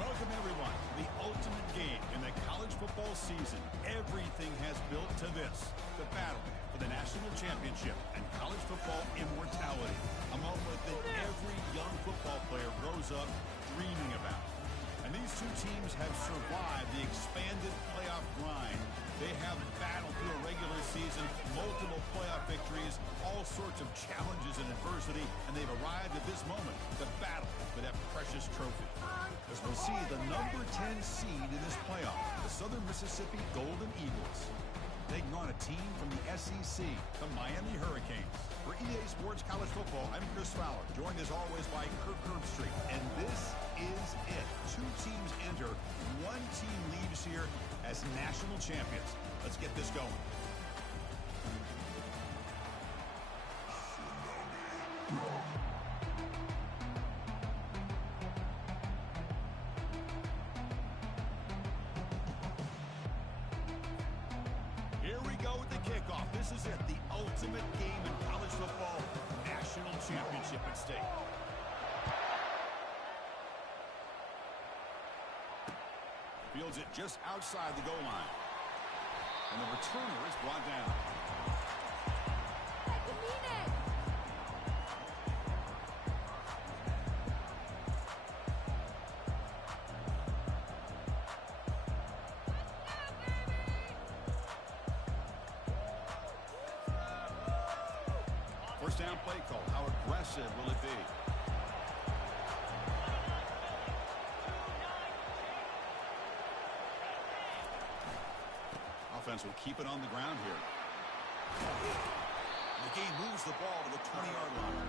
Welcome, everyone, to the ultimate game in the college football season. Everything has built to this, the battle for the national championship and college football immortality, a moment that every young football player grows up dreaming about. And these two teams have survived the expanded playoff grind. They have battled through a regular season, multiple playoff victories, all sorts of challenges and adversity, and they've arrived at this moment, the battle for that precious trophy. As we see the number 10 seed in this playoff, the Southern Mississippi Golden Eagles, taking on a team from the SEC, the Miami Hurricanes. For EA Sports College Football, I'm Chris Fowler, joined as always by Kirk Herbstreit. And this is it. Two teams enter, one team leaves here as national champions. Let's get this going. This is it, the ultimate game in college football, national championship at stake. Fields it just outside the goal line. And the returner is brought down. First down play call. How aggressive will it be? Offense will keep it on the ground here. McGee moves the ball to the 20-yard line.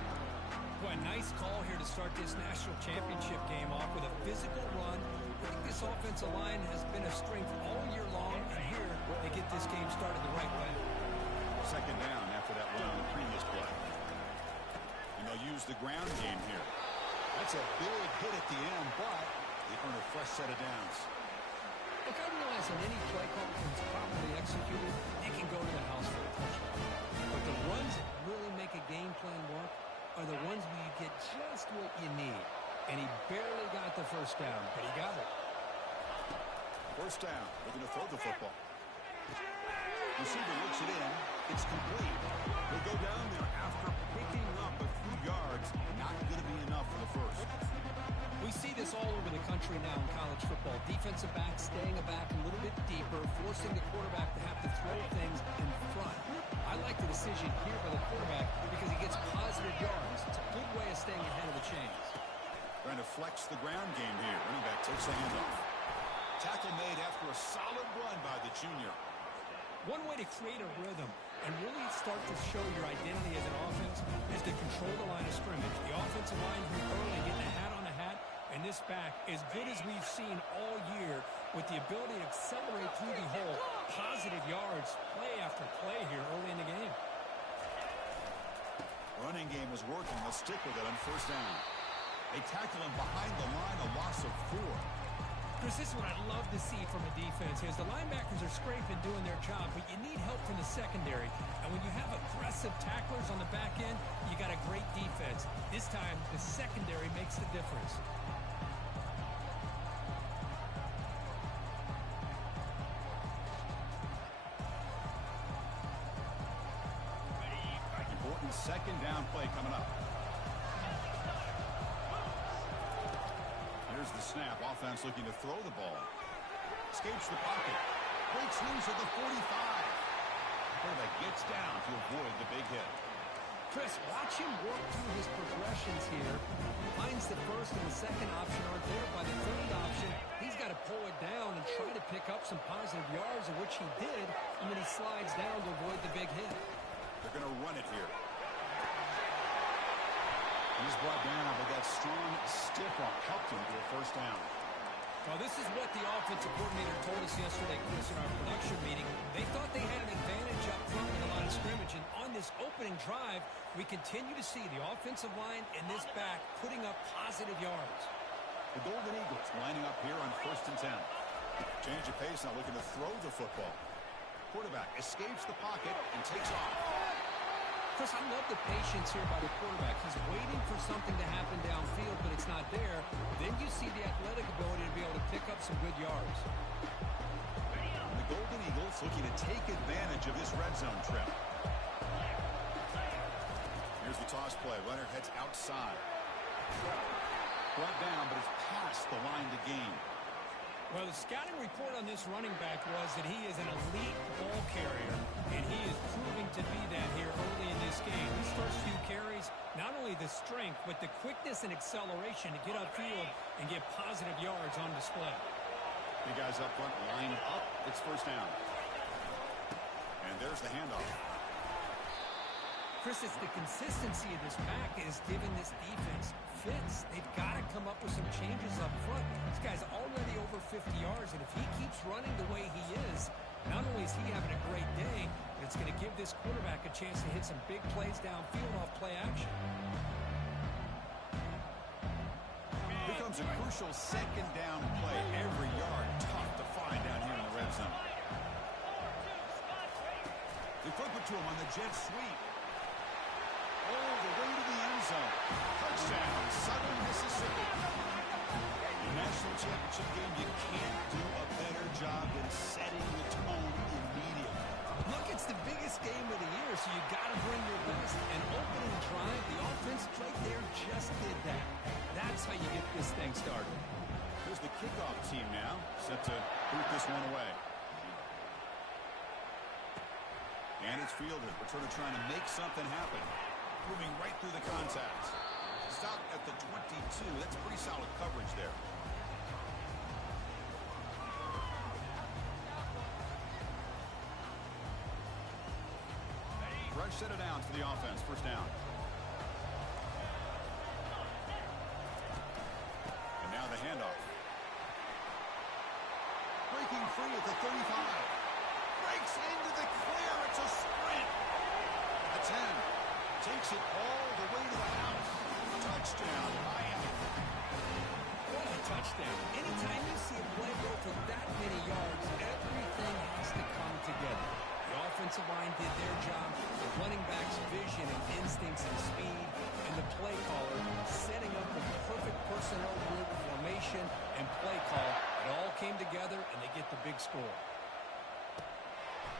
Boy, nice call here to start this national championship game off with a physical run. I think this offensive line has been a strength all year long, and here they get this game started the right way. Second down after that run on the previous play. And they'll use the ground game here. That's a big hit at the end, but they earn a fresh set of downs. Look, I realize in any play call that's properly executed, it can go to the house for a touchdown. But the ones that really make a game plan work are the ones where you get just what you need. And he barely got the first down, but he got it. First down. Looking to throw the football. Receiver looks it in. It's complete. He'll go down there after picking up a few yards. Not going to be enough for the first. We see this all over the country now in college football. Defensive backs staying back a little bit deeper, forcing the quarterback to have to throw things in front. I like the decision here by the quarterback because he gets positive yards. It's a good way of staying ahead of the chains. Trying to flex the ground game here. Running back takes a handoff. Tackle made after a solid run by the junior. One way to create a rhythm and really start to show your identity as an offense is to control the line of scrimmage. The offensive line here early getting a hat on a hat, and this back, as good as we've seen all year, with the ability to accelerate through the hole, positive yards, play after play here early in the game. Running game is working. They'll stick with it on first down. They tackle him behind the line, a loss of 4. Chris, this is what I'd love to see from a defense is the linebackers are scraping, doing their job, but you need help from the secondary. And when you have aggressive tacklers on the back end, you got a great defense. This time, the secondary makes the difference. Important second down play coming up. Here's the snap. Offense looking to throw the ball. Escapes the pocket. Breaks loose at the 45. Quarterback gets down to avoid the big hit. Chris, watch him work through his progressions here. Finds the first and the second option aren't there. By the third option, he's got to pull it down and try to pick up some positive yards, of which he did, and then he slides down to avoid the big hit. They're going to run it here. He's brought down, but that strong, stiff arm helped him to a first down. Well, this is what the offensive coordinator told us yesterday, Chris, in our production meeting. They thought they had an advantage up front in the line of scrimmage, and on this opening drive, we continue to see the offensive line and this back putting up positive yards. The Golden Eagles lining up here on first and 10. Change of pace now, looking to throw the football. Quarterback escapes the pocket and takes off. Chris, I love the patience here by the quarterback. He's waiting for something to happen downfield, but it's not there. Then you see the athletic ability to be able to pick up some good yards. The Golden Eagles looking to take advantage of this red zone trip. Here's the toss play. Runner heads outside. Brought down, but it's past the line to gain. Well, the scouting report on this running back was that he is an elite ball carrier, and he is proving to be that here early in this game. These first few carries, not only the strength, but the quickness and acceleration to get upfield and get positive yards on display. The guys up front lined up. It's first down. And there's the handoff. Chris, it's the consistency of this pack that is giving this defense fits. They've got to come up with some changes up front. This guy's already over 50 yards, and if he keeps running the way he is, not only is he having a great day, but it's going to give this quarterback a chance to hit some big plays downfield off play action. Here comes a crucial second down play. Every yard tough to find down here in the red zone. They flip it to him on the jet sweep. Oh, the way to the end zone. Touchdown, Southern Mississippi. The national championship game, you can't do a better job than setting the tone immediately. Look, it's the biggest game of the year, so you got to bring your best. An opening drive, the offense right there just did that. That's how you get this thing started. Here's the kickoff team now, set to boot this one away. And it's fielded. Returner trying to make something happen. Moving right through the contact. Stopped at the 22. That's pretty solid coverage there. Fresh set of downs for the offense. First down. And now the handoff. Breaking free at the 35. Breaks into the clear. It's a sprint. The 10. Takes it all the way to the house. Touchdown, Miami. What a touchdown. Anytime you see a play go for that many yards, everything has to come together. The offensive line did their job, the running back's vision and instincts and speed, and the play caller setting up the perfect personnel group, formation, and play call. It all came together, and they get the big score.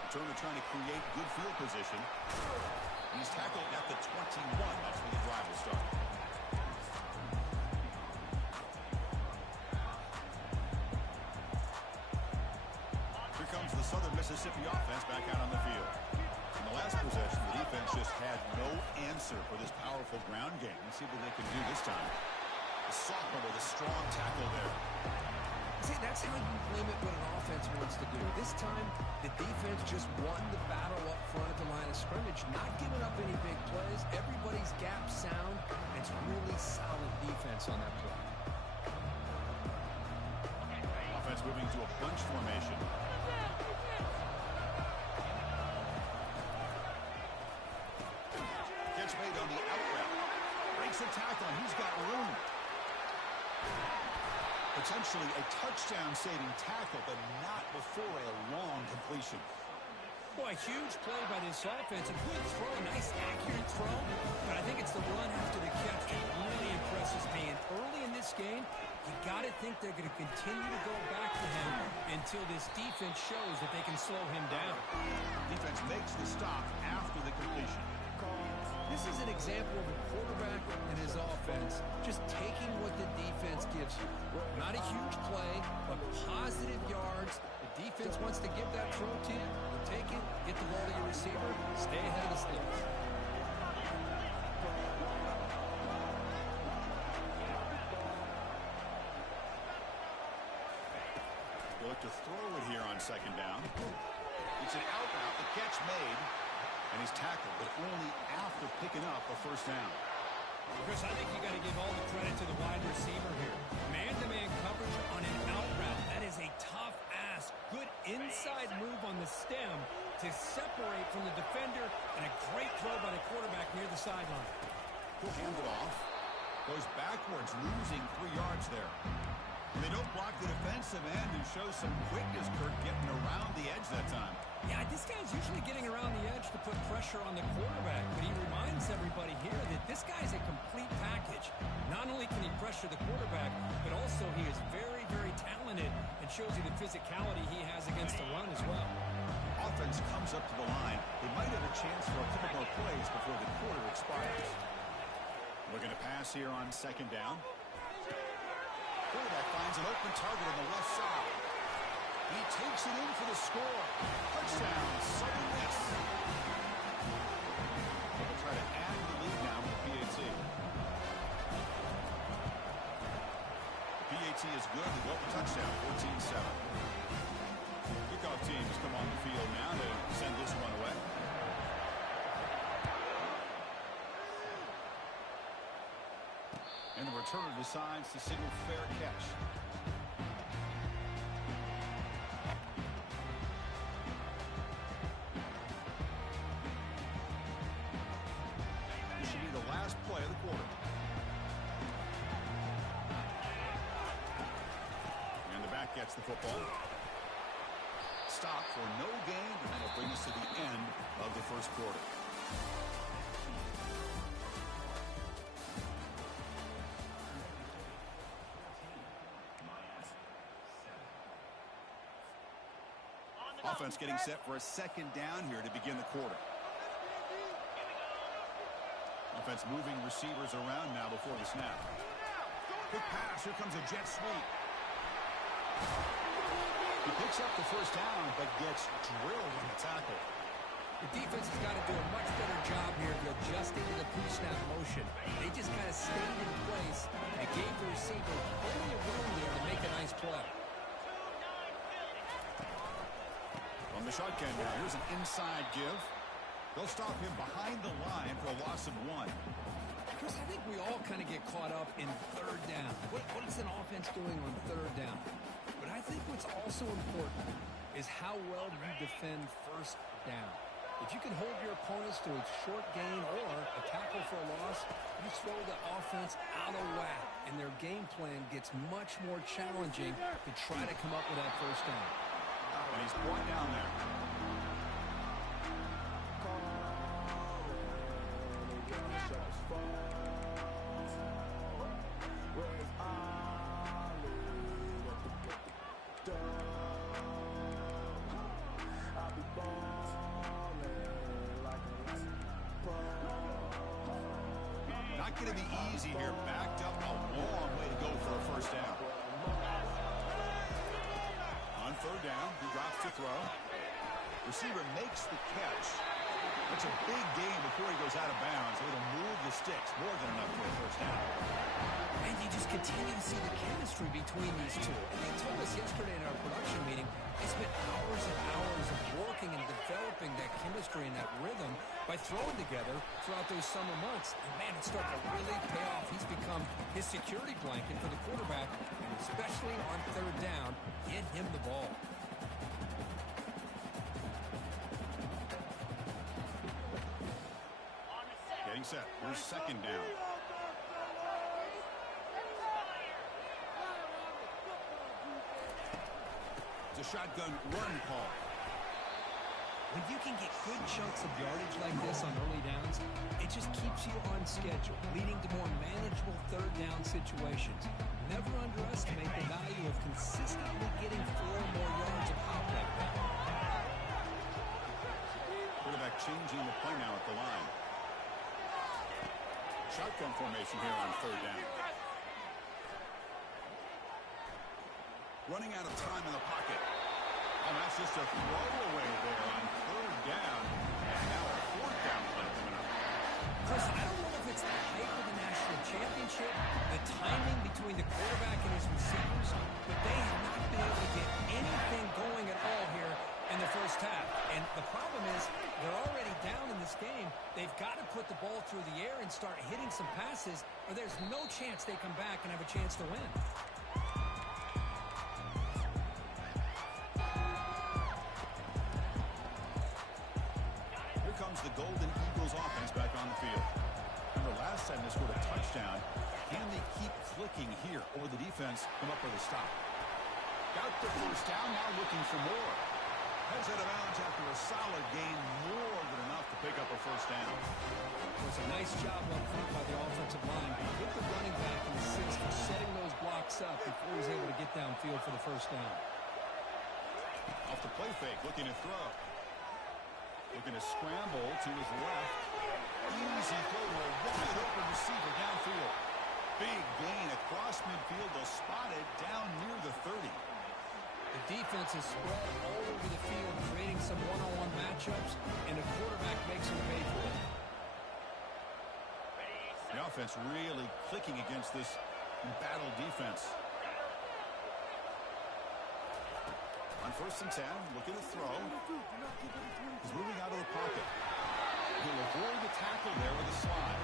Turner trying to create good field position. He's tackled at the 21. That's where the drive will start. Here comes the Southern Mississippi offense back out on the field. In the last possession, the defense just had no answer for this powerful ground game. Let's see what they can do this time. The sophomore with a strong tackle there. See, that's how you limit what an offense wants to do. This time, the defense just won the battle up front at the line of scrimmage, not giving up any big plays. Everybody's gap sound. It's really solid defense on that play. Offense moving to a bunch formation. Catch made on the out route. Breaks a tackle, and he's got room. Potentially a touchdown-saving tackle, but not before a long completion. Boy, huge play by this offense. A good throw, nice accurate throw. But I think it's the run after the catch that really impresses me. And early in this game, you got to think they're going to continue to go back to him until this defense shows that they can slow him down. Defense makes the stop after the completion. This is an example of a quarterback and his offense just taking what the defense gives you. Not a huge play, but positive yards. The defense wants to give that throw to you. You take it, get the ball to your receiver, stay ahead of the sticks. They look to throw it here on second down. It's an out route, the catch made. And he's tackled, but only after picking up a first down. Chris, I think you got to give all the credit to the wide receiver here. Man-to-man coverage on an out route. That is a tough ask. Good inside move on the stem to separate from the defender, and a great throw by the quarterback near the sideline. He'll hand it off. Goes backwards, losing 3 yards there. And they don't block the defensive end, and shows some quickness, Kurt, getting around the edge that time. Yeah, this guy's usually getting around the edge to put pressure on the quarterback, but he reminds everybody here that this guy's a complete package. Not only can he pressure the quarterback, but also he is very, very talented and shows you the physicality he has against the run as well. Offense comes up to the line. They might have a chance for a couple more plays before the quarter expires. Looking to pass here on second down. Quarterback finds an open target on the left side. He takes it in for the score. Touchdown, Southern Miss. They'll try to add the lead now with the PAT. The PAT is good. They go up a touchdown, 14-7. Kickoff team has come on the field now to send this one away. And the returner decides to signal fair catch. This should be the last play of the quarter. And the back gets the football. Stop for no gain, and that'll bring us to the end of the first quarter. Offense getting set for a second down here to begin the quarter. Offense moving receivers around now before the snap. Quick pass. Here comes a jet sweep. He picks up the first down, but gets drilled in the tackle. The defense has got to do a much better job here of adjusting to the pre-snap motion. They just kind of stayed in place and gave the receiver plenty of room there to make a nice play. On the shotgun now, here's an inside give. They'll stop him behind the line for a loss of 1. Chris, I think we all kind of get caught up in third down. What is an offense doing on third down? But I think what's also important is how well you defend first down. If you can hold your opponents to a short gain or a tackle for a loss, you throw the offense out of whack, and their game plan gets much more challenging to try to come up with that first down. And he's brought down there. Not going to be easy here. Backed up a long way to go for a first down. On third down, he drops to throw. Receiver makes the catch. It's a big gain before he goes out of bounds. It'll move the sticks more than enough for a first down. And you just continue to see the chemistry between these two. And they told us yesterday in our production meeting, they spent hours and hours of working and developing that chemistry and that rhythm by throwing together throughout those summer months. And man, it's starting to really pay off. He's become his security blanket for the quarterback, and especially on third down, get him the ball. Getting set. Here's second down. It's a shotgun run call. When you can get good chunks of yardage like this on early downs, it just keeps you on schedule, leading to more manageable third down situations. Never underestimate the value of consistently getting 4 more yards of hop like that. Quarterback changing the play now at the line. Shotgun formation here on third down. Running out of time in the pocket. And that's just a throwaway there on third down. And now a fourth down play coming up. Chris, I don't know if it's the hype of the national championship, the timing between the quarterback and his receivers, but they have not been able to get anything going at all here in the first half. And the problem is they're already down in this game. They've got to put the ball through the air and start hitting some passes, or there's no chance they come back and have a chance to win. Here comes the Golden Eagles offense back on the field. Remember, last time they scored a touchdown. Can they keep clicking here, or the defense come up with a stop? Got the first down, now looking for more. Heads out of bounds after a solid gain, more than enough to pick up a first down. It was a nice job up front by the offensive line. Give the running back an assist for setting those blocks up before he was able to get downfield for the first down. Off the play fake, looking to throw. Looking to scramble to his left. Easy throw to a wide open receiver downfield. Big gain across midfield, though spotted down near the 30. The defense is spread all over the field, creating some one-on-one matchups, and the quarterback makes him pay for it. The offense really clicking against this embattled defense. On 1st and 10, looking to throw. He's moving out of the pocket. He'll avoid the tackle there with a slide.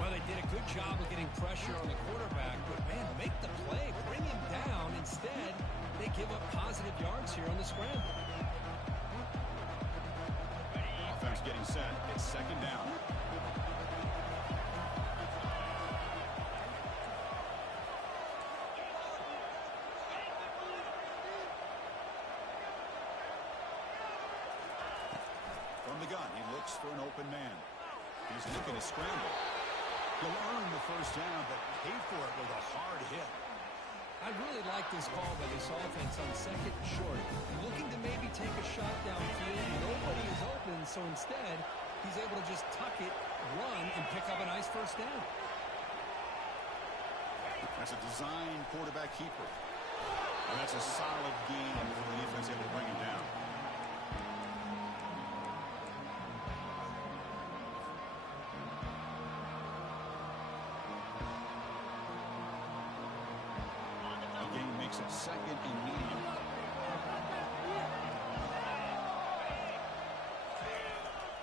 Well, they did a good job of getting pressure on the quarterback, but, man, make the play, bring him down. Instead, they give up positive yards here on the scramble. Offense getting set. It's 2nd down. From the gun, he looks for an open man. He's looking to scramble. He'll earn the first down, but paid for it with a hard hit. I really like this call by this offense on 2nd and short. Looking to maybe take a shot downfield. Nobody is open, so instead, he's able to just tuck it, run, and pick up a nice first down. That's a design quarterback keeper. And that's a solid gain for the defense able to bring him down. It's 2nd and medium.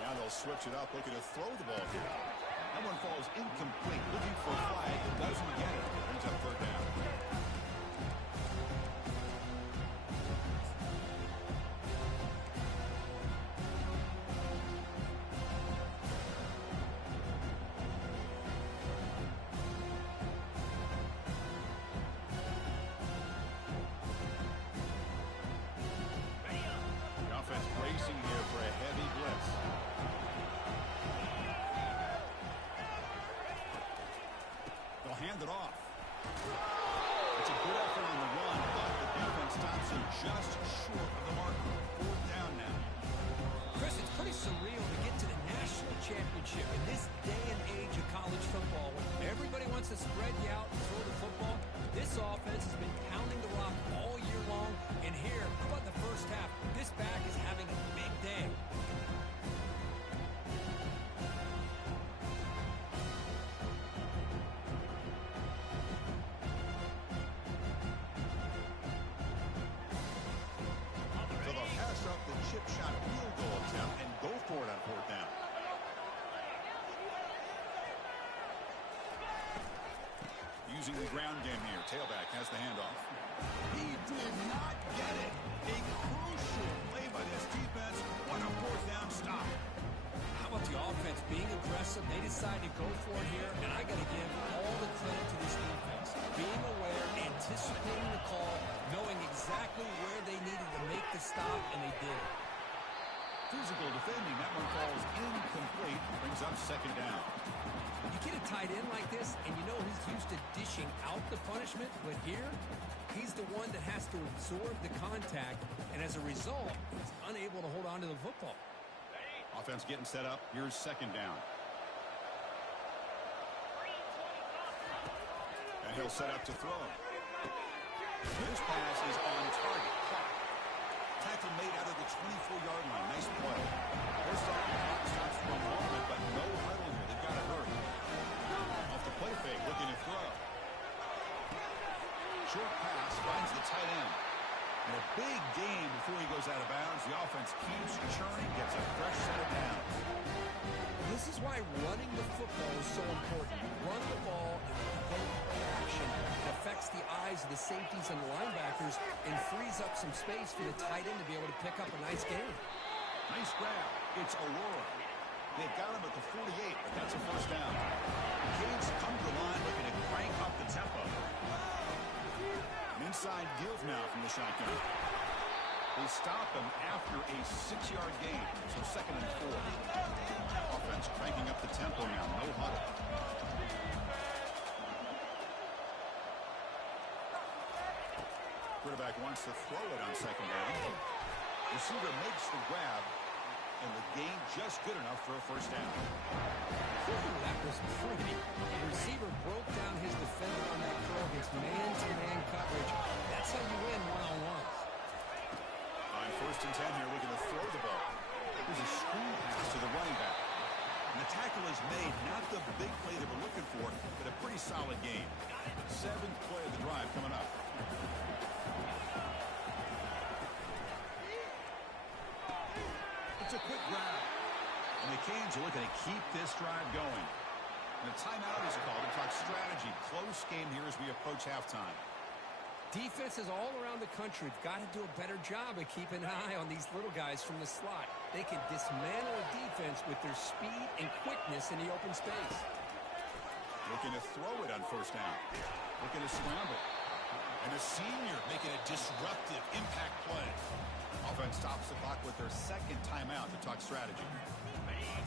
Now they'll switch it up, looking to throw the ball here. That one falls incomplete, looking for a flag, but doesn't get it. Brings up 3rd down. Racing here for a heavy blitz. They'll hand it off. It's a good effort on the run, but the defense stops him just short of the marker. 4th down now. Chris, it's pretty surreal to get to the national championship in this day and age of college football. When everybody wants to spread you out and throw the football, this offense has been pounding the rock all year long. And here, how about the first half? This back is having a big day. So they'll pass up the chip shot field goal attempt and go for it on 4th down. Using the ground game here. Tailback has the handoff. He did not get it. A crucial play by this defense. What a 4th down stop. How about the offense being aggressive? They decide to go for it here, and I got to give all the credit to this defense. Being aware, anticipating the call, knowing exactly where they needed to make the stop, and they did. Physical defending. That one falls incomplete. Brings up 2nd down. You get a tight end like this, and you know he's used to dishing out the punishment, but here, he's the one that has to absorb the contact, and as a result, he's unable to hold on to the football. Offense getting set up. Here's 2nd down. And he'll set up to throw. This pass is on target. Tackle made out of the 24-yard line. Nice play. First off, the clock stops for a moment, but no huddle here. They've got to hurry. Off the play fake, looking to throw. Short pass finds the tight end. And a big gain before he goes out of bounds. The offense keeps churning, gets a fresh set of downs. This is why running the football is so important. Run the ball and provoke action. It affects the eyes of the safeties and the linebackers and frees up some space for the tight end to be able to pick up a nice gain. Nice grab. It's Aurora. They've got him at the 48, but that's a first down. Kids come to the line looking to crank up the tempo. Inside give now from the shotgun. They stop him after a 6-yard gain, so 2nd and 4. Offense cranking up the tempo now, no huddle. Quarterback wants to throw it on 2nd down. Receiver makes the grab, and the gain just good enough for a 1st down. Ooh, that was pretty. The receiver broke down his defender on that throw against man-to-man coverage. That's how you win one-on-ones. On 1st and 10 here, looking to throw the ball. There's a screen pass to the running back. And the tackle is made, not the big play they were looking for, but a pretty solid game. 7th play of the drive coming up. It's a quick grab. And the Canes are looking to keep this drive going. And a timeout is called to talk strategy. Close game here as we approach halftime. Defenses all around the country have got to do a better job of keeping an eye on these little guys from the slot. They can dismantle a defense with their speed and quickness in the open space. Looking to throw it on 1st down. Looking to scramble. And a senior making a disruptive impact play. Offense stops the clock with their 2nd timeout to talk strategy.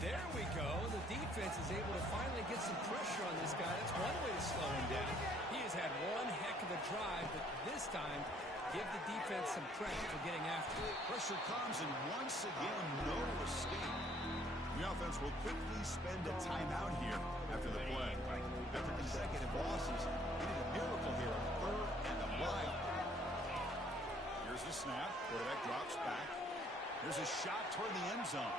There we go. The defense is able to finally get some pressure on this guy. That's one way to slow him down. He has had one heck of a drive, but this time, give the defense some credit for getting after it. Pressure comes, and once again, no escape. The offense will quickly spend a timeout here after the play. After consecutive losses, they need a miracle here on 3rd and a mile. Here's the snap. Quarterback drops back. There's a shot toward the end zone.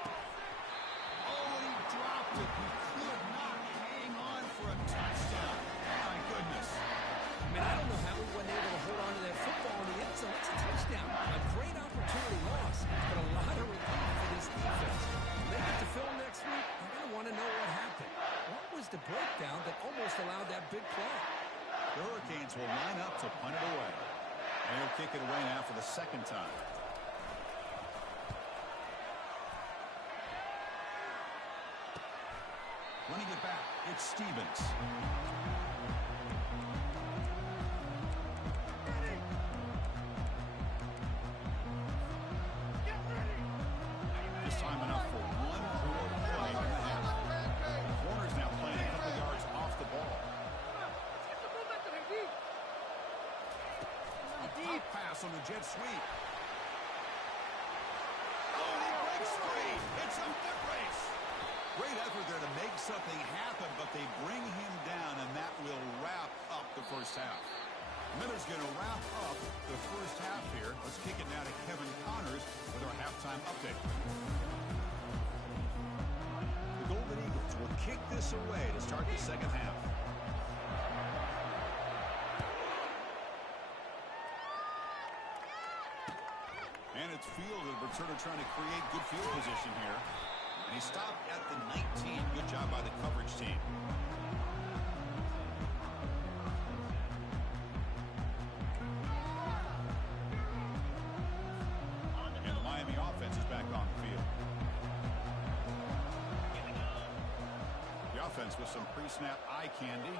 Oh, he dropped it. He could not hang on for a touchdown. My goodness. I mean, I don't know how he wasn't able to hold on to that football in the end zone. It's a touchdown. A great opportunity loss, but a lot of relief for this defense. When they get to film next week, they're going to want to know what happened. What was the breakdown that almost allowed that big play? The Hurricanes will line up to punt it away. And he'll kick it away now for the 2nd time. Running it back, it's Stevens. This time enough for one more play in the half. The corner's now playing a couple yards off the ball. A pop pass on the jet sweep. Oh, he breaks free. It's a foot race. Great effort there to make something happen, but they bring him down, and that will wrap up the 1st half. Miller's going to wrap up the 1st half here. Let's kick it now to Kevin Connors with our halftime update. The Golden Eagles will kick this away to start the 2nd half. And it's fielded. Returner trying to create good field position here. And he stopped at the 19. Good job by the coverage team. And the Miami offense is back on the field. The offense with some pre-snap eye candy.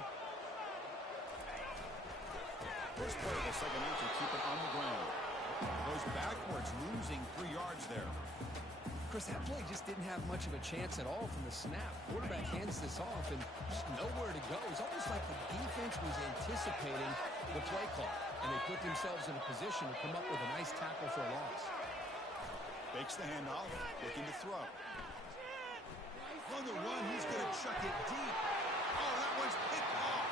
First play of the 2nd half to keep it on the ground. Goes backwards, losing 3 yards there. Chris, that play just didn't have much of a chance at all from the snap. Quarterback hands this off and just nowhere to go. It's almost like the defense was anticipating the play call, and they put themselves in a position to come up with a nice tackle for a loss. Fakes the handoff, looking to throw. On the run, he's going to chuck it deep. Oh, that one's picked off.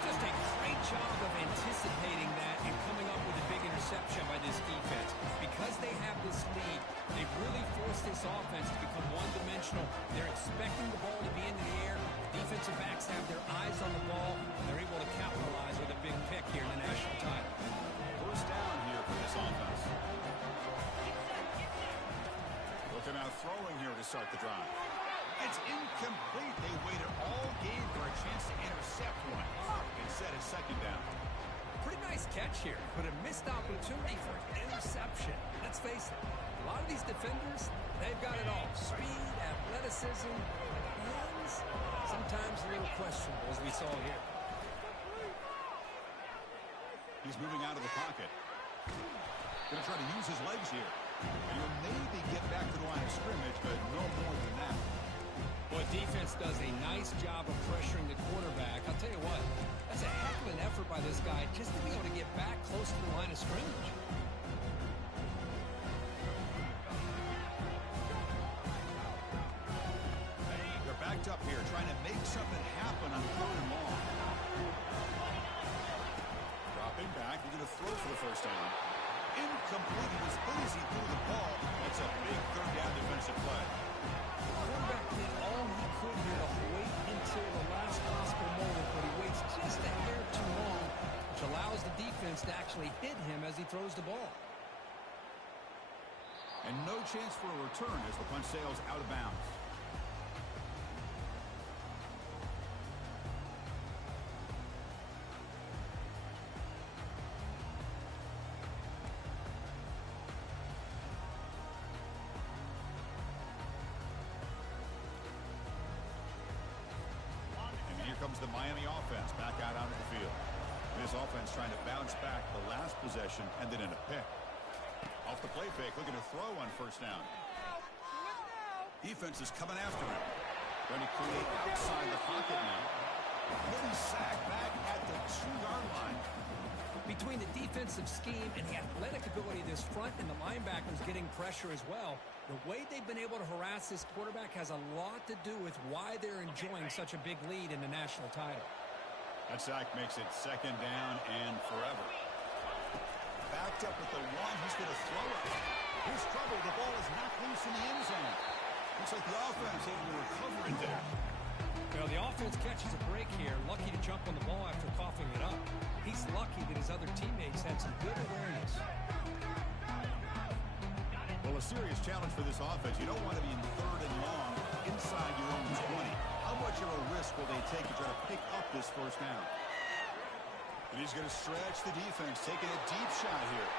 Just a great job of anticipating that and coming up with a big interception by this defense. Because they have this lead, they've really forced this offense to become one-dimensional. They're expecting the ball to be in the air. Defensive backs have their eyes on the ball, and they're able to capitalize with a big pick here in the national title. 1st down here for this offense. Looking out throwing here to start the drive. It's incomplete. They waited all game for a chance to intercept one. Instead, it's 2nd down. Pretty nice catch here, but a missed opportunity for an interception. Let's face it, a lot of these defenders, they've got it all. Speed, athleticism, hands, sometimes a little questionable, as we saw here. He's moving out of the pocket. Going to try to use his legs here. And he'll maybe get back to the line of scrimmage, but no more than that. Well, defense does a nice job of pressuring the quarterback. I'll tell you what, that's a heck of an effort by this guy just to be able to get back close to the line of scrimmage. They're backed up here, trying to make something happen on 3rd and long. Dropping back, we're going to throw for the first down. Incomplete. He was good as he threw the ball. That's a big 3rd down defensive play. The quarterback did all he could here to wait until the last possible moment, but he waits just a hair too long, which allows the defense to actually hit him as he throws the ball. And no chance for a return as the punt sails out of bounds. Comes the Miami offense back out onto the field. This offense trying to bounce back the last possession and then in a pick. Off the play fake, looking to throw on 1st down. Defense is coming after him. Trying to create outside the pocket now. Then he's sacked back at the 2-yard line. Between the defensive scheme and the athletic ability of this front and the linebackers getting pressure as well, the way they've been able to harass this quarterback has a lot to do with why they're enjoying such a big lead in the national title. That sack makes it 2nd down and forever. Backed up at the 1, he's going to throw it. Here's trouble. The ball is knocked loose in the end zone. Looks like the offense able to recover it there. Well, the offense catches a break here, lucky to jump on the ball after coughing it up. He's lucky that his other teammates had some good awareness. Well, a serious challenge for this offense. You don't want to be in 3rd and long inside your own 20. How much of a risk will they take to try to pick up this 1st down? And he's going to stretch the defense, taking a deep shot here.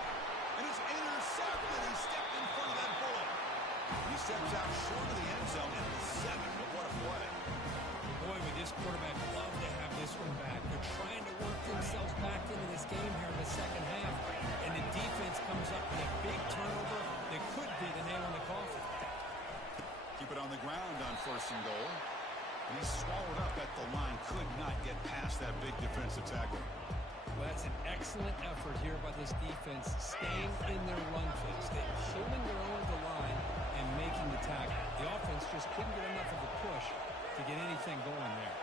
And it's intercepted. He stepped in front of that bullet. He steps out short of the end zone at the 7, but what a play. Boy, would this quarterback love to have this one back. They're trying to work themselves back into this game here in the 2nd half, and the defense comes up with a big turnover that could be the nail in the coffin. Keep it on the ground on 1st and goal. And he's swallowed up at the line. Could not get past that big defensive tackle. Well, that's an excellent effort here by this defense, staying in their run phase. They're holding their own at the line and making the tackle. The offense just couldn't get enough of a push to get anything going there.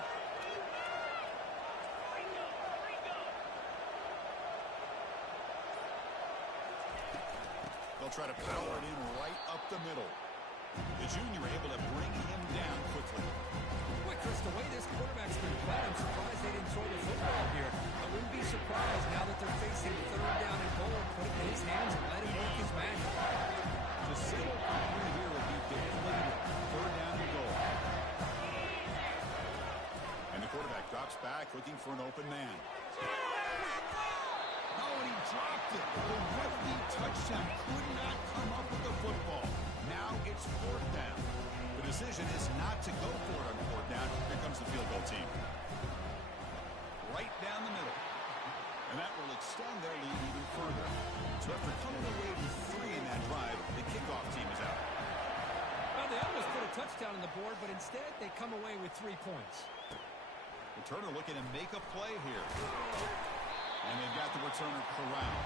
They'll try to power it in right up the middle. The junior able to bring him down quickly. Boy, Chris, the way this quarterback's been playing, I'm surprised they didn't throw the football here. I wouldn't be surprised now that they're facing 3rd down and goal. Put it in his hands and let him work his magic. To settle on here will be deflated. 3rd down and goal. And the quarterback drops back looking for an open man. No, and he dropped it. The would-be touchdown could not come up with the football. Now it's 4th down. The decision is not to go for it on 4th down. Here comes the field goal team. Right down the middle. And that will extend their lead even further. So after coming away with 3 in that drive, the kickoff team is out. Well, they almost put a touchdown on the board, but instead they come away with 3 points. Returner looking to make a play here. And they've got the returner corralled.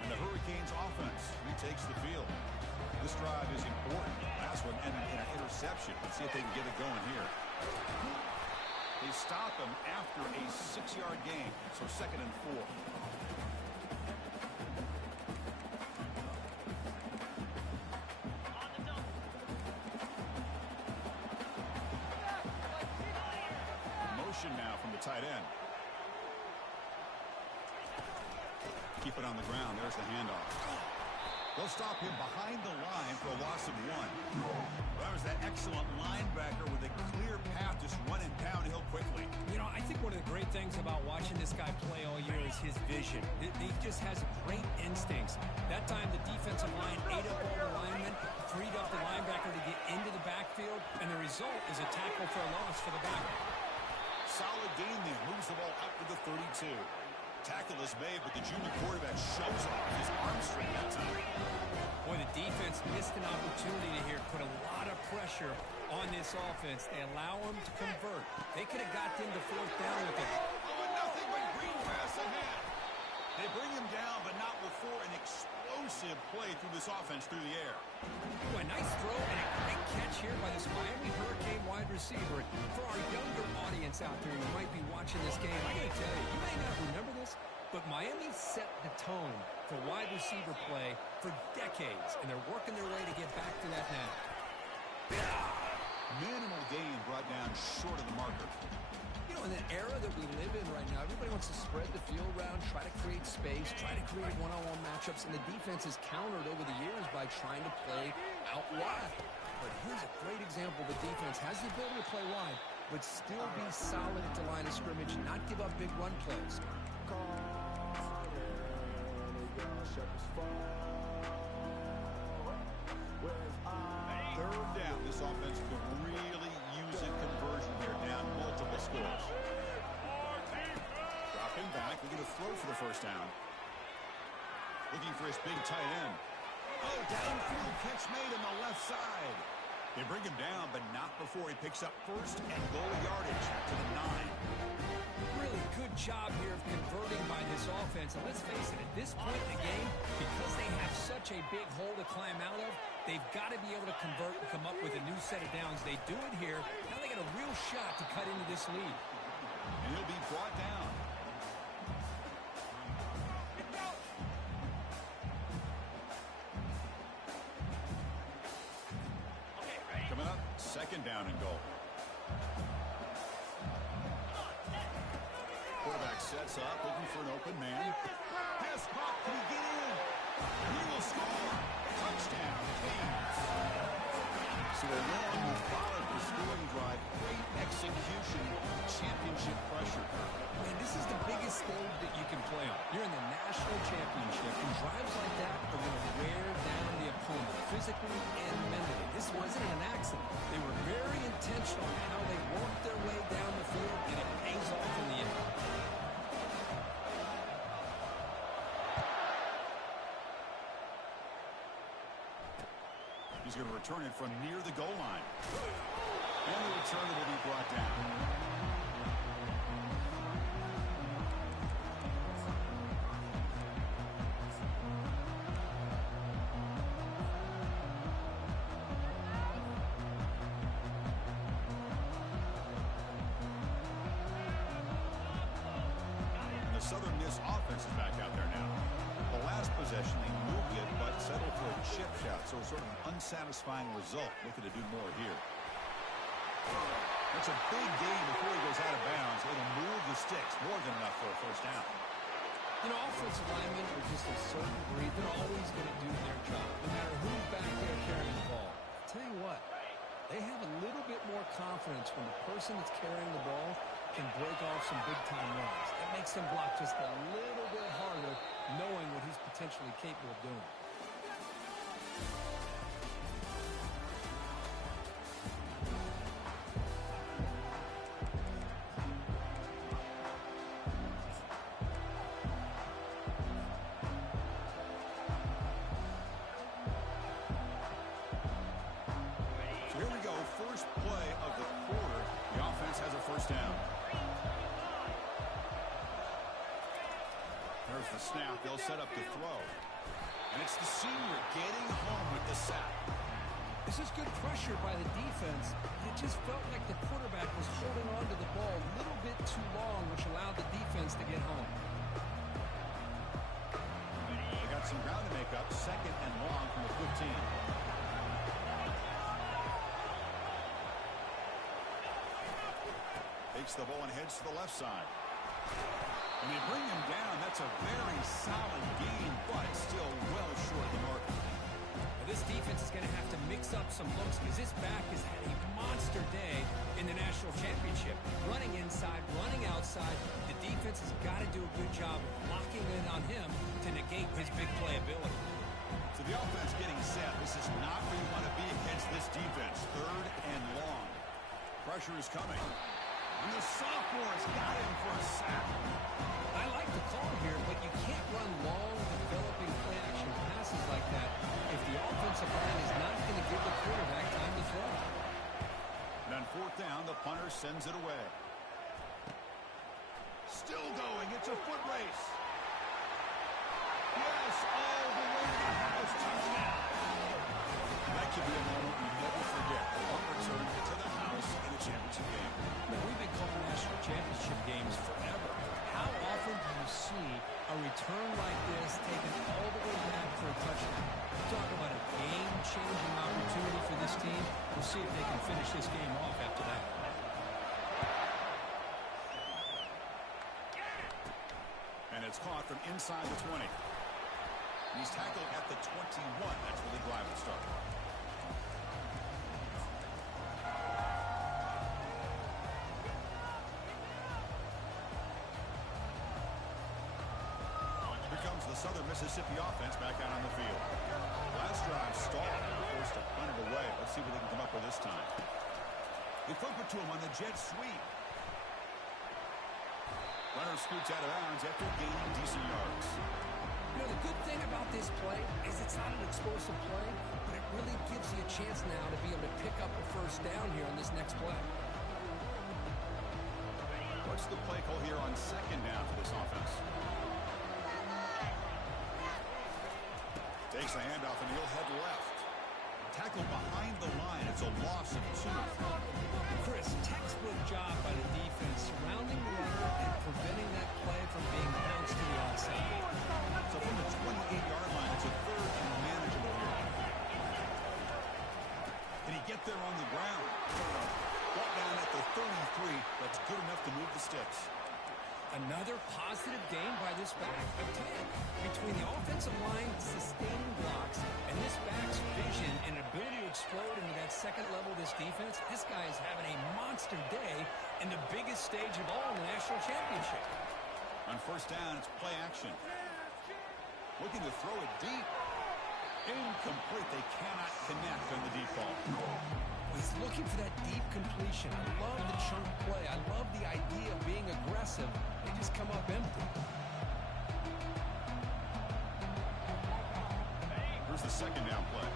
And the Hurricanes offense retakes the field. This drive is important. Last one ended in an interception. Let's see if they can get it going here. They stop him after a 6-yard gain, so 2nd and 4. Motion now from the tight end. Keep it on the ground. There's the handoff. They'll stop him behind the line for a loss of 1. That was that excellent linebacker with a clear path just running downhill quickly. You know, I think one of the great things about watching this guy play all year is his vision. He just has great instincts. That time the defensive line ate up all the linemen, freed up the linebacker to get into the backfield, and the result is a tackle for a loss for the back. Solid gain there. Moves the ball up to the 32. Tackle is made, but the junior quarterback shows off his arm strength that time. Boy, the defense missed an opportunity here, put a lot of pressure on this offense. They allow them to convert. They could have got into 4th down with it. Oh, and nothing but green grass ahead. They bring him down, but not before an explosive play through this offense through the air. Boy, nice throw and a great catch here by this Miami Hurricane wide receiver. For our younger audience out there who might be watching this game, I got to tell you, you may not remember this, but Miami set the tone for wide receiver play for decades, and they're working their way to get back to that now. Minimal gain brought down short of the marker. You know, in the era that we live in right now, everybody wants to spread the field around, try to create space, try to create one-on-one matchups, and the defense has countered over the years by trying to play out wide. But here's a great example. The defense has the ability to play wide, but still be solid at the line of scrimmage, not give up big run plays. Third down. This offense could really use a conversion here, down multiple scores. Dropping back, looking to throw for the first down. Looking for his big tight end. Oh, downfield catch made on the left side. They bring him down, but not before he picks up first and goal yardage to the 9. Really good job here of converting by this offense. And let's face it, at this point in the game, because they have such a big hole to climb out of, they've got to be able to convert and come up with a new set of downs. They do it here. Now they got a real shot to cut into this lead. And he'll be brought down. Coming up, 2nd down and goal. Quarterback sets up, looking for an open man. Pass caught, can he get in? He will score. Touchdown, Canes. So a long, methodical scoring drive, great execution, championship pressure. And this is the biggest stage that you can play on. You're in the national championship, and drives like that are going to wear down the opponent physically and mentally. This wasn't an accident. They were very intentional on how they worked their way down the field, and it pays off in the end. He's going to return it from near the goal line. And the return will be brought down. And the Southern Miss offense is back out there now. The last possession, they moved it, but settled for a chip shot. So sort of an unsatisfying result. Looking to do more here. That's a big gain before he goes out of bounds. It'll move the sticks. More than enough for a first down. You know, offensive linemen are just a certain breed. They're always going to do their job, no matter who's back there carrying the ball. I'll tell you what, they have a little bit more confidence when the person that's carrying the ball can break off some big-time runs. It makes them block just a little bit harder, knowing what he's potentially capable of doing. So here we go. First play of the quarter. The offense has a first down. There's the snap. They'll set up to throw. And it's the senior getting home with the sack. This is good pressure by the defense. It just felt like the quarterback was holding on to the ball a little bit too long, which allowed the defense to get home. They got some ground to make up. 2nd and long from the 15. Takes the ball and heads to the left side. And they bring him down. That's a very solid gain, but still well short of the mark. mix up some looks because this back has had a monster day in the national championship. Running inside, running outside. The defense has got to do a good job of locking in on him to negate his big play ability. So the offense getting set. This is not where you want to be against this defense. 3rd and long. Pressure is coming. And the sophomore has got him for a sack. I like the call here, but you can't run long, developing play-action passes like that if the offensive line is not going to give the quarterback time to throw. And on 4th down, the punter sends it away. Still going. It's a foot race. Yes, all the way to the house. Touchdown. That could be a moment we never forget. A long return to the house in a championship game. Man, we've been calling national championship games forever. How often do you see a return like this taken all the way back for a touchdown? Talk about a game-changing opportunity for this team. We'll see if they can finish this game off after that. And it's caught from inside the 20. He's tackled at the 21. That's where the drive will start. Here comes the Southern Mississippi offense back out on the field. Last drive stalled. Forced to punt it away. Let's see what they can come up with this time. They flip it to him on the jet sweep. Runner scoots out of bounds after gaining decent yards. You know, the good thing about this play is it's not an explosive play, but it really gives you a chance now to be able to pick up a first down here on this next play. What's the play call here on 2nd down for this offense? Takes the handoff and he'll head left. Tackled behind the line. It's a loss of 2. Chris, textbook job by the defense surrounding the runner and preventing that play from being bounced to the outside. So from the 28-yard line, it's a 3rd and manageable here. Can he get there on the ground? Brought down at the 33. That's good enough to move the sticks. Another positive gain by this back. I tell you, between the offensive line sustaining blocks and this back's vision and ability to explode into that second level of this defense, this guy is having a monster day in the biggest stage of all in the national championship. On 1st down, it's play action. Looking to throw it deep. Incomplete. They cannot connect on the deep ball. He's looking for that deep completion. I love the chunk play. I love the idea of being aggressive. They just come up empty. Here's the 2nd down play.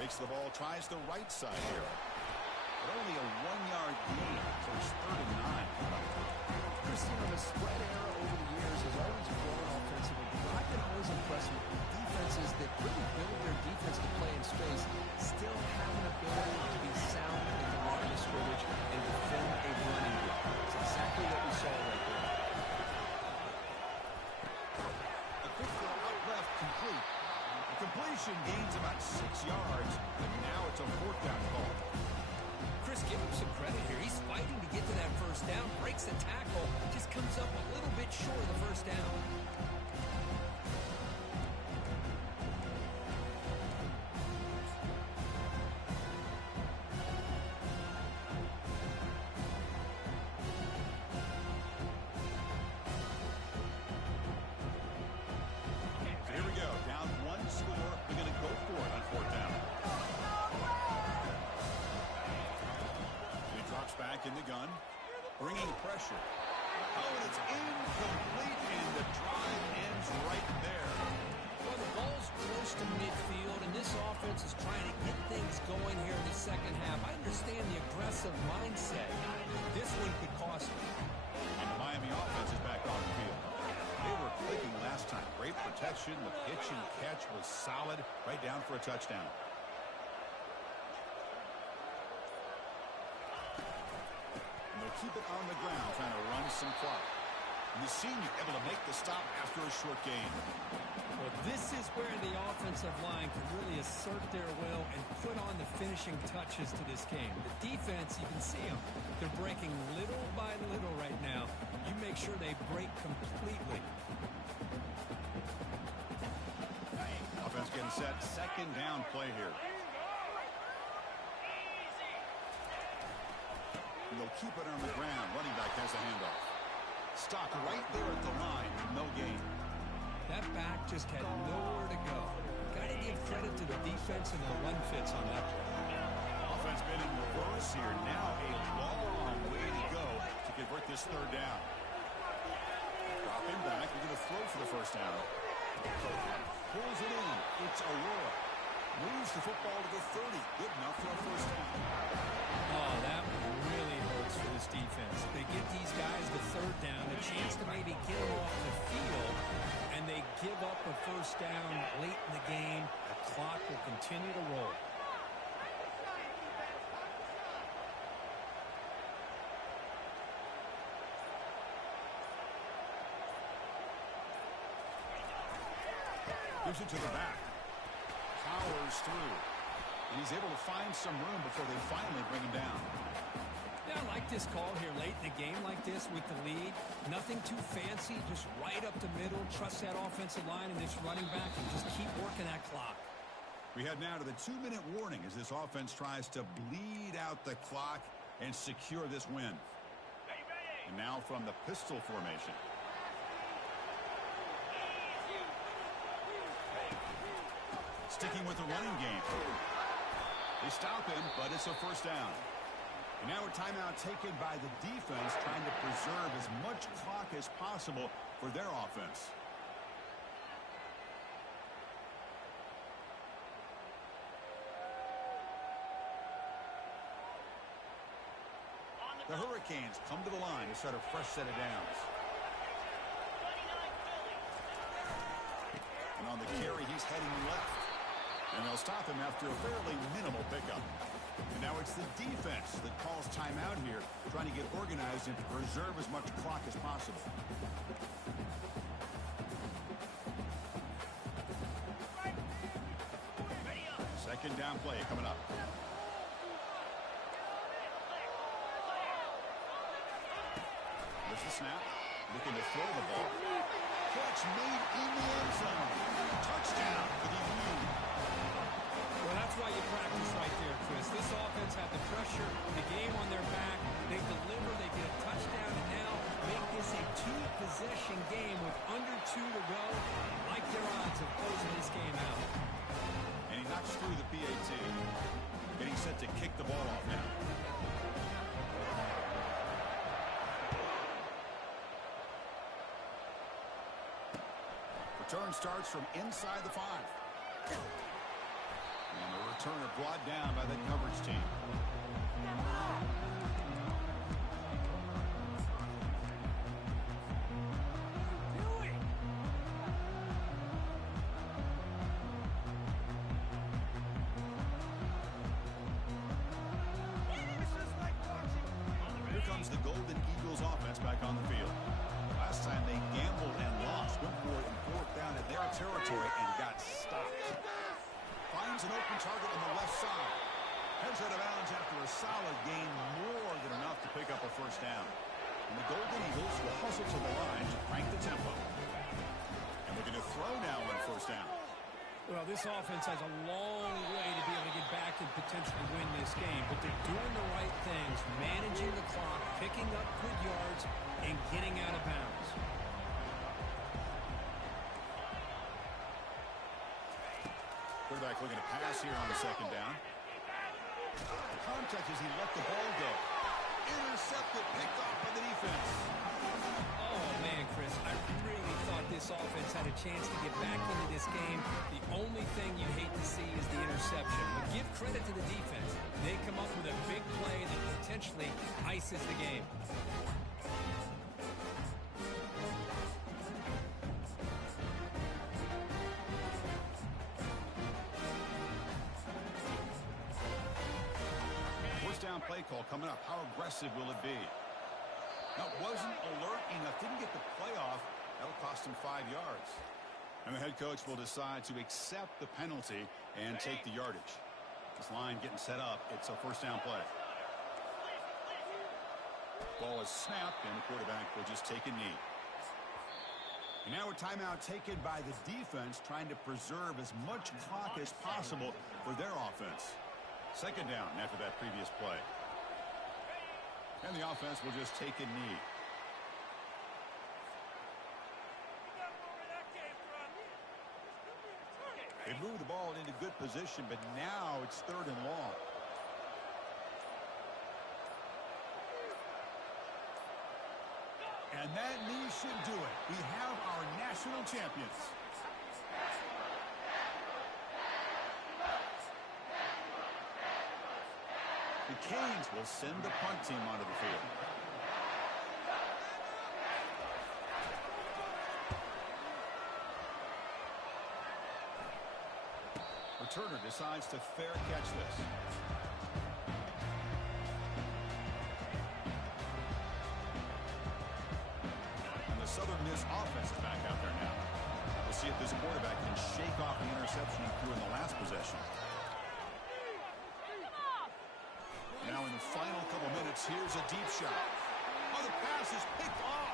Takes the ball, tries the right side here. But only a 1-yard gain, so it's 3rd and 9. Christian, the spread era over the years has always grown offensively. But I've been always impressed with defenses that really build their defense to play in space, still have an ability to be sound at the line of scrimmage and defend a running game. It's exactly what we saw right there. A quick throw out left, complete. The completion gains about 6 yards, but now it's a 4th down call. Chris, give him some credit here. He's fighting to get to that first down, breaks the tackle, just comes up a little bit short of the first down. Here we go. Down 1 score. They're going to go for it on 4th down. He drops back in the gun, bringing pressure. Oh, and it's incomplete, and the drive ends right there. Well, the ball's close to midfield, and this offense is trying to get things going here in the second half. I understand the aggressive mindset. This one could cost them. And the Miami offense is back on the field. They were clicking last time. Great protection. The pitch and catch was solid, right down for a touchdown. And they'll keep it on the ground, trying to run some clock. And the senior able to make the stop after a short gain. Well, this is where the offensive line can really assert their will and put on the finishing touches to this game. The defense, you can see them. They're breaking little by little right now. You make sure they break completely. and set, second down play here. And they'll keep it on the ground. Running back has a handoff. Stopped right there at the line. No gain. That back just had nowhere to go. Got to give credit to the defense and the run fits on that play. Offense been in reverse here. Now a long way to go to convert this third down. Dropping back. We're going to throw for the first down. Pulls it in. It's Aurora. Moves the football to the 30. Good enough for a first down. Oh, that really hurts for this defense. They get these guys the third down, a chance to maybe get them off the field, and they give up a first down late in the game. The clock will continue to roll. Gives it to the back. Powers through. And he's able to find some room before they finally bring him down. Yeah, I like this call here late in the game like this with the lead. Nothing too fancy, just right up the middle. Trust that offensive line and this running back and just keep working that clock. We head now to the 2-minute warning as this offense tries to bleed out the clock and secure this win. And now from the pistol formation. Sticking with the running game. They stop him, but it's a first down. And now a timeout taken by the defense, trying to preserve as much clock as possible for their offense. The Hurricanes come to the line to start a fresh set of downs. And on the carry, he's heading left. And they'll stop him after a fairly minimal pickup. And now it's the defense that calls timeout here, trying to get organized and to preserve as much clock as possible. Second down play coming up. There's the snap. Looking to throw the ball. Catch made in the end zone. Touchdown for the Union. Well, that's why you practice right there, Chris. This offense had the pressure, the game on their back. They deliver, they get a touchdown, and now make this a two-possession game with under 2 to go. Like their odds of closing this game out. And he knocks through the PAT. Getting set to kick the ball off now. Return starts from inside the 5. And the returner brought down by the coverage team. Here comes the Golden Eagles offense back on the field. Last time they gambled and lost. Went for it and fourth down in their territory and got stopped. Finds an open target on the left side. Heads out of bounds after a solid gain, more than enough to pick up a first down. And the Golden Eagles will hustle to the line to crank the tempo. And looking to throw now on first down. Well, this offense has a long way to be able to get back and potentially win this game, but they're doing the right things, managing the clock, picking up good yards, and getting out of bounds. Quarterback looking to pass here on the second down. Contact as he let the ball go. Intercepted, picked off by the defense. Oh, man, Chris, I really thought this offense had a chance to get back into this game. The only thing you hate to see is the interception. But give credit to the defense. They come up with a big play that potentially ices the game. Play call coming up. How aggressive will it be? Now, wasn't alert enough. Didn't get the playoff. That'll cost him 5 yards. And the head coach will decide to accept the penalty and take the yardage. This line getting set up. It's a first down play. Ball is snapped, and the quarterback will just take a knee. And now a timeout taken by the defense, trying to preserve as much clock as possible for their offense. Second down after that previous play. And the offense will just take a knee. They moved the ball into good position, but now it's 3rd and long. And that knee should do it. We have our national champions. The Canes will send the punt team onto the field. Returner decides to fair catch this. And the Southern Miss offense is back out there now. We'll see if this quarterback can shake off the interception he threw in the last possession. Now in the final couple minutes, here's a deep shot. Oh, the pass is picked off.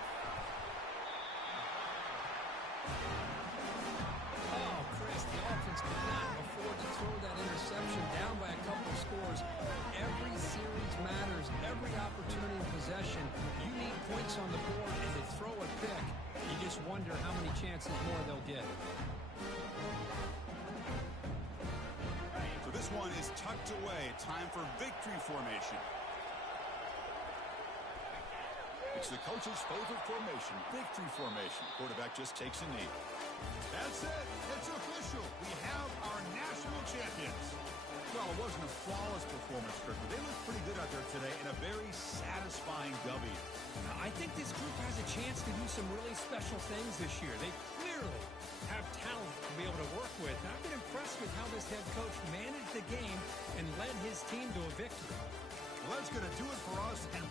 Oh, Chris, the offense could not afford to throw that interception down by a couple of scores. Every series matters. Every opportunity of possession. You need points on the board, and to throw a pick, you just wonder how many chances more they'll get. So this one is tucked away. Time for victory formation. It's the coach's favorite formation, victory formation. Quarterback just takes a knee. That's it. It's official. We have our national champions. Well, it wasn't a flawless performance, Kirk, but they looked pretty good out there today in a very satisfying W. Now, I think this group has a chance to do some really special things this year. They clearly have talent to be able to work with. And I've been impressed with how this head coach managed the game and led his team to a victory. Well, that's going to do it for us. And